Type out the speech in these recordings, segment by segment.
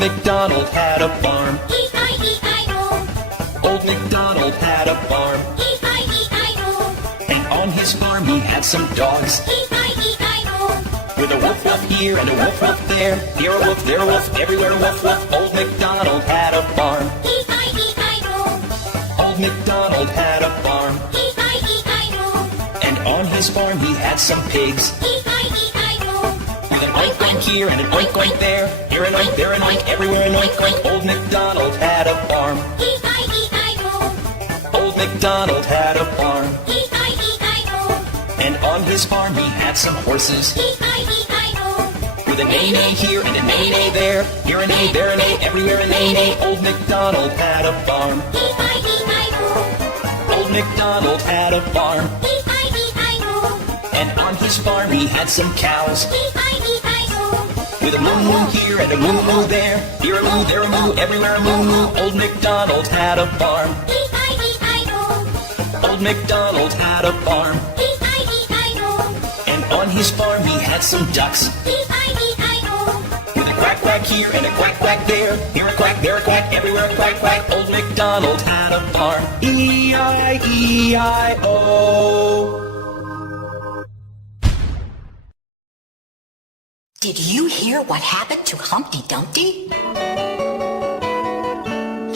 MacDonald had a farm. E-I-E-I-O. Old MacDonald had a farm. E-I-E-I-O. And on his farm he had some dogs. E-I-E-I-O. With a woof woof here and a woof woof there. Here a woof, there a woof, everywhere a woof woof. Old MacDonald had a farm. E-I-E-I-O. Old MacDonald had a farm. E-I-E-I-O. And on his farm he had some pigs. E-I-E-I-O. With an oink oink here and an oink oink there. Here an oink, there an oink, everywhere an oink oink. Old MacDonald had a farm. E-I-E-I-O. Old MacDonald had a farm. E-I-E-I-O. And on his farm he had some horses. E-I-E-I-O. With a neigh-neigh here and a neigh-neigh there. Here a neigh, there a neigh, everywhere a neigh-neigh. Old MacDonald had a farm. E-I-E-I-O. Old MacDonald had a farm. E-I-E-I-O. And on his farm he had some cows. E-I-E-I-O. With a moo moo here and a moo moo there. Here a moo, there a moo, everywhere a moo moo. Old MacDonald had a farm. E-I-E-I-O. Old MacDonald had a farm. E-I-E-I-O. And on his farm he had some ducks. E-I-E-I-O. With a quack quack here and a quack quack there. Here a quack, there a quack, everywhere a quack quack. Old MacDonald had a farm. E-I-E-I-O. Did you hear what happened to Humpty Dumpty?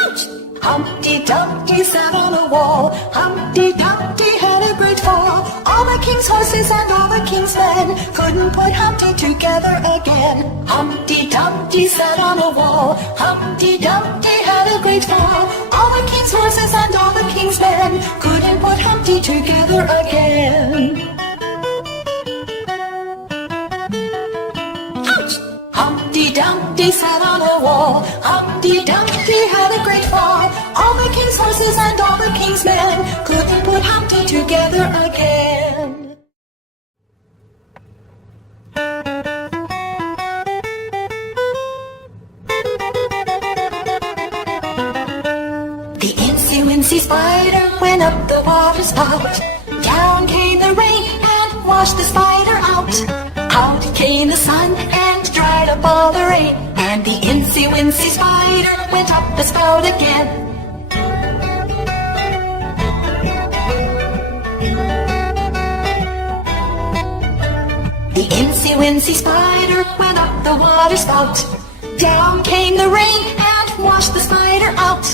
Ouch! Humpty Dumpty sat on a wall. Humpty Dumpty had a great fall. All the king's horses and all the king's men couldn't put Humpty together again. Humpty Dumpty sat on a wall. Humpty Dumpty had a great fall. All the king's horses and all the king's men couldn't put Humpty together again. Humpty Dumpty sat on a wall. Humpty Dumpty had a great fall. All the king's horses and all the king's men couldn't put Humpty together again. The incy-wincy spider went up the water spout. Down came the rain and washed the spider out. Out came the sun and dried up all the rain. And the incy-wincy spider went up the spout again. The incy-wincy spider went up the water spout. Down came the rain and washed the spider out.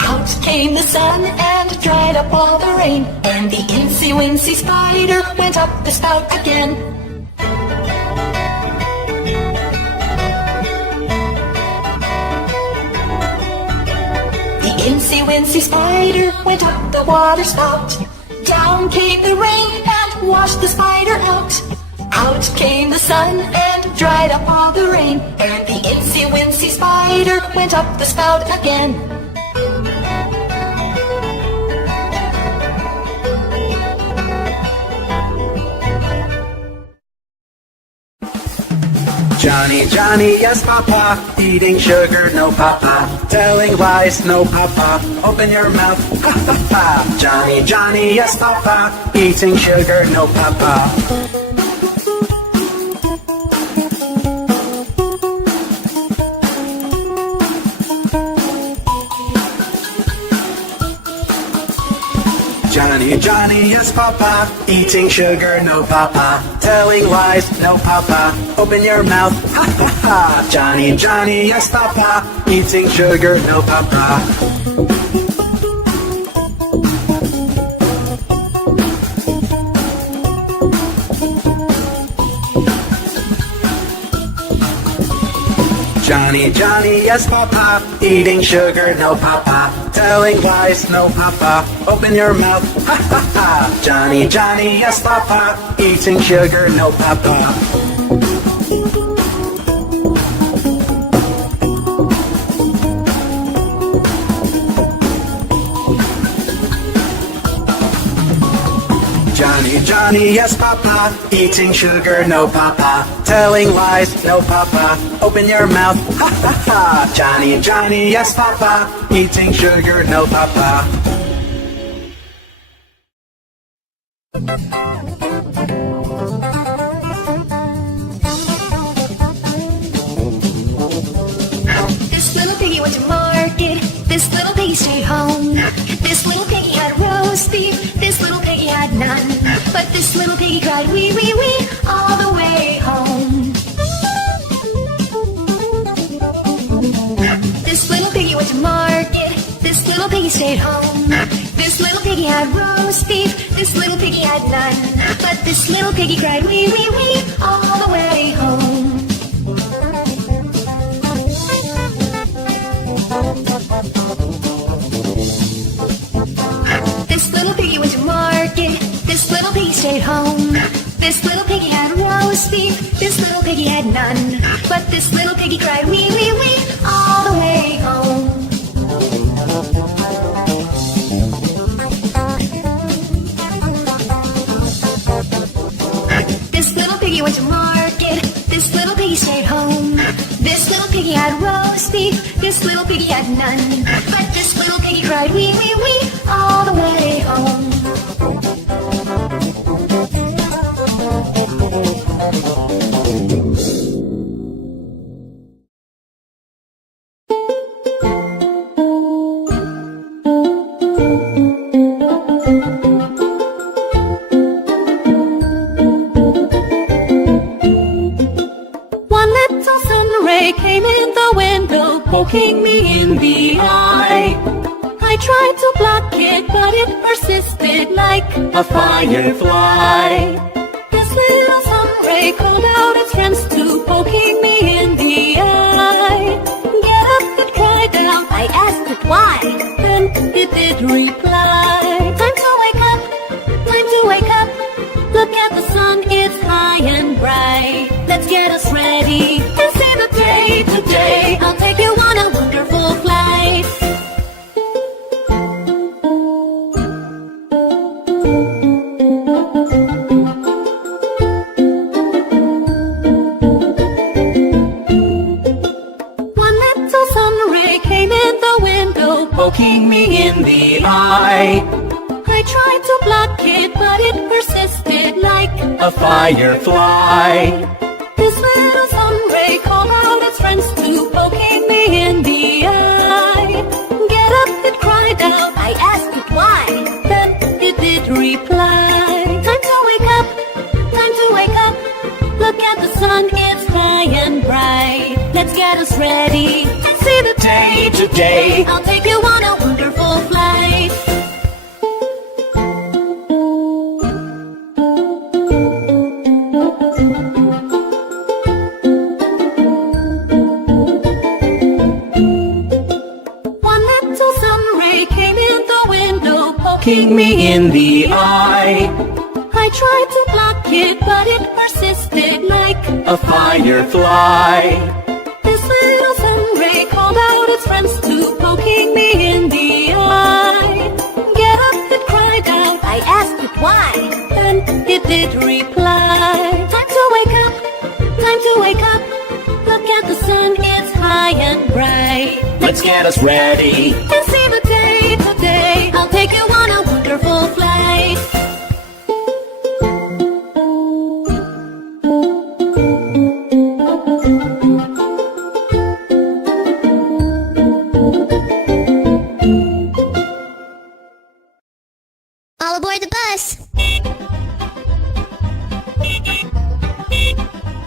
Out came the sun and dried up all the rain. And the incy-wincy spider went up the spout again. The incy-wincy spider went up the water spout. Down came the rain and washed the spider out. Out came the sun and dried up all the rain. And the incy-wincy spider went up the spout again. Johnny, Johnny, yes papa, eating sugar, no papa, telling lies, no papa, open your mouth, ha ha ha. Johnny, Johnny, yes papa, eating sugar, no papa. Johnny, Johnny, yes papa, eating sugar, no papa, telling lies, no papa, open your mouth, ha ha ha. Johnny, Johnny, yes papa, eating sugar, no papa. Johnny, Johnny, yes papa, eating sugar, no papa, telling lies, no papa, open your mouth, ha ha ha. Johnny, Johnny, yes papa, eating sugar, no papa. Johnny, Johnny, yes papa, eating sugar, no papa, telling lies, no papa, open your mouth, ha ha ha. Johnny, Johnny, yes papa, eating sugar, no papa. This little piggy went to market. This little piggy stayed home. This little piggy had roast beef. This little piggy had none. But this little piggy cried wee wee wee all the way home. This little piggy went to market. This little piggy stayed home. This little piggy had roast beef. This little piggy had none. But this little piggy cried wee wee wee all the way home. This little piggy went to market. This little piggy stayed home. This little piggy had roast beef. This little piggy had none. But this little piggy cried wee wee wee all the way home. This little piggy went to market. This little piggy stayed home. This little piggy had roast beef. This little piggy had none. But this little piggy cried wee wee wee all the way home. Poking me in the eye. I tried to block it, but it persisted like a firefly. This little sun ray called out its friends to poking me in the eye. Get up, it cried out. I asked it why, then it did reply. Time to wake up, time to wake up. Look at the sun, it's high and bright. Let's get us ready and see the day today. I'll take you on a wonderful flight. One little sun ray came in the window, poking me in the eye. I tried to block it, but it persisted like a firefly. This little sun ray called out its friends to poking me in the eye. Get up, it cried out. I asked it why, then it did reply. Time to wake up, time to wake up. Look at the sun, it's high and bright. Let's get us ready and see the day today. I'll take you on a wonderful flight. Poking me in the eye. I tried to block it, but it persisted like a firefly. This little sun ray called out its friends to poking me in the eye. Get up, it cried out. I asked it why, then it did reply. Time to wake up, time to wake up. Look at the sun, it's high and bright. Let's get us ready and see the day today. I'll take you on a wonderful flight. All aboard the bus.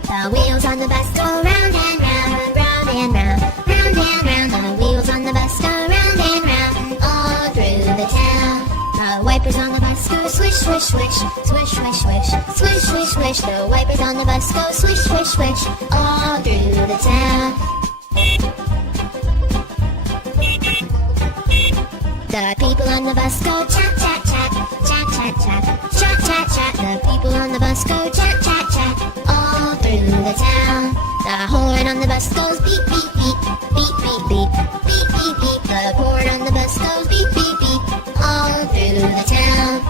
The wheels on the bus go round and round, round and round, round and round. The wheels on the bus go round and round, all through the town. The wipers on the bus go swish, swish, swish, swish, swish, swish, swish, swish, swish. The wipers on the bus go swish, swish, swish, all through the town. The people on the bus go chat, chat, chat, chat, chat, chat, chat, chat, chat. The people on the bus go chat, chat, chat, all through the town. The horn on the bus goes beep, beep, beep, beep, beep, beep, beep, beep, beep. The horn on the bus goes beep, beep, beep, all through the town.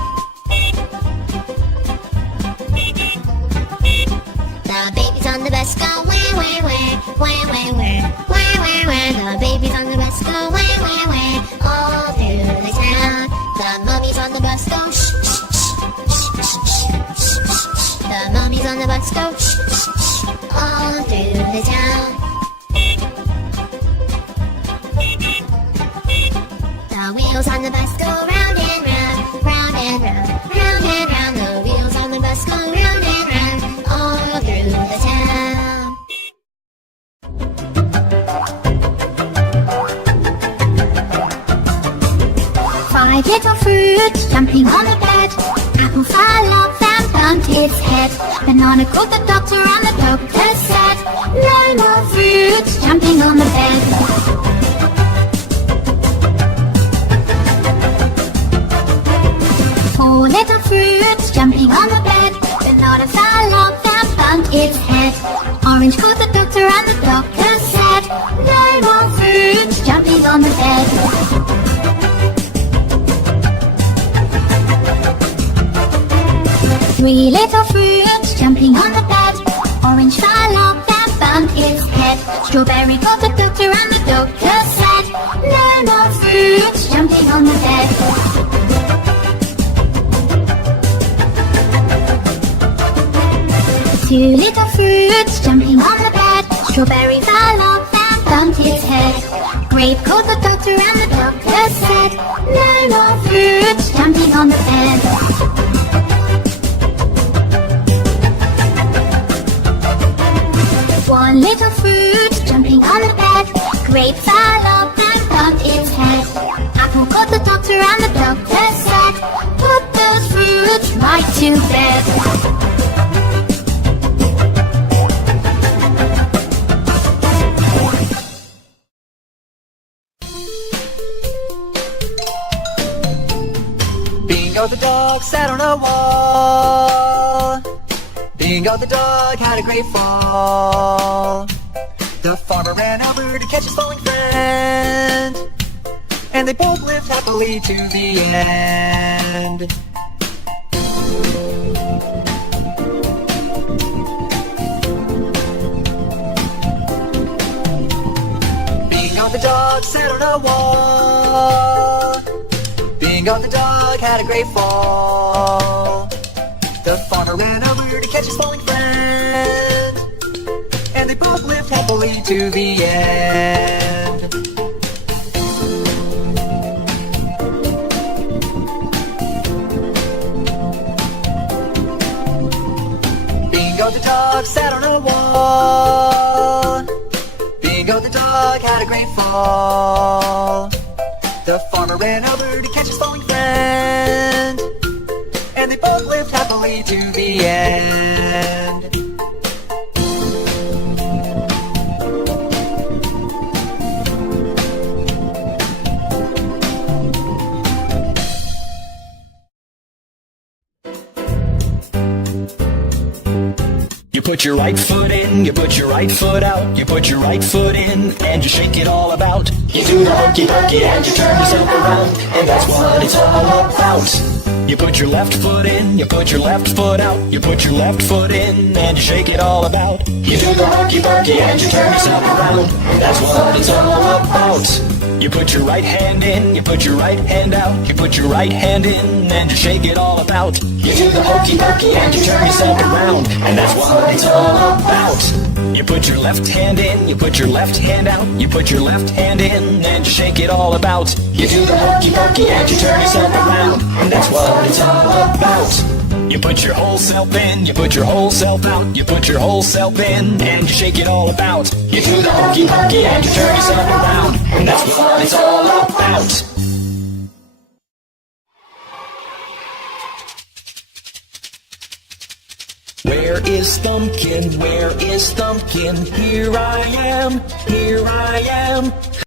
The babies on the bus go wah, wah, wah, wah, wah, wah, wah, wah, wah. The babies on the bus go wah, wah, wah, all through the town. The mummies on the bus go shh, shh, shh, shh, shh, shh, shh. The mummies on the bus go shh, shh, shh, all through the town. The wheels on the bus go round and round, round and round, round and round. The wheels on the bus go round and round, all through the town. Five little fruits jumping on the bed. Apple fell off and bumped its head. Banana called the doctor and the doctor said, no more fruits jumping on the bed. Four little fruits jumping on the bed. Banana fell off and bumped its head. Orange called the doctor and the doctor said, no more fruits jumping on the bed. Three little fruits jumping on the bed. Orange fell off and bumped its head. Strawberry called the doctor and the doctor said, no more fruits jumping on the bed. Two little fruits jumping on the bed. Strawberry fell off and bumped its head. Grape called the doctor and the doctor said, no more fruits jumping on the bed. One little fruit jumping on the bed. Grape fell off and bumped its head. Apple called the doctor and the doctor said, put those fruits right to bed. Bingo the dog sat on a wall. Bingo the dog had a great fall. The farmer ran over to catch his falling friend, and they both lived happily to the end. Bingo the dog sat on a wall. Bingo the dog had a great fall. The farmer ran over to catch his falling friend, and they both lived happily to the end. Bingo the dog sat on a wall. Bingo the dog had a great fall. The farmer ran over to catch his falling friend, and they both lived happily to the end. You put your right foot in, you put your right foot out, you put your right foot in, and you shake it all about. You do the hokey pokey and you turn yourself around, and that's what it's all about. You put your left foot in, you put your left foot out, you put your left foot in, and you shake it all about. You do the hokey pokey and you turn yourself around, and that's what it's all about. You put your right hand in, you put your right hand out, you put your right hand in, and you shake it all about. You do the hokey pokey and you turn yourself around, and that's what it's all about. You put your left hand in, you put your left hand out, you put your left hand in, and you shake it all about. You do the hokey pokey and you turn yourself around, and that's what it's all about. You put your whole self in, you put your whole self out, you put your whole self in, and you shake it all about. You do the hokey pokey and you turn yourself around, and that's what it's all about. Where is Thumpkin? Where is Thumpkin? Here I am, here I am.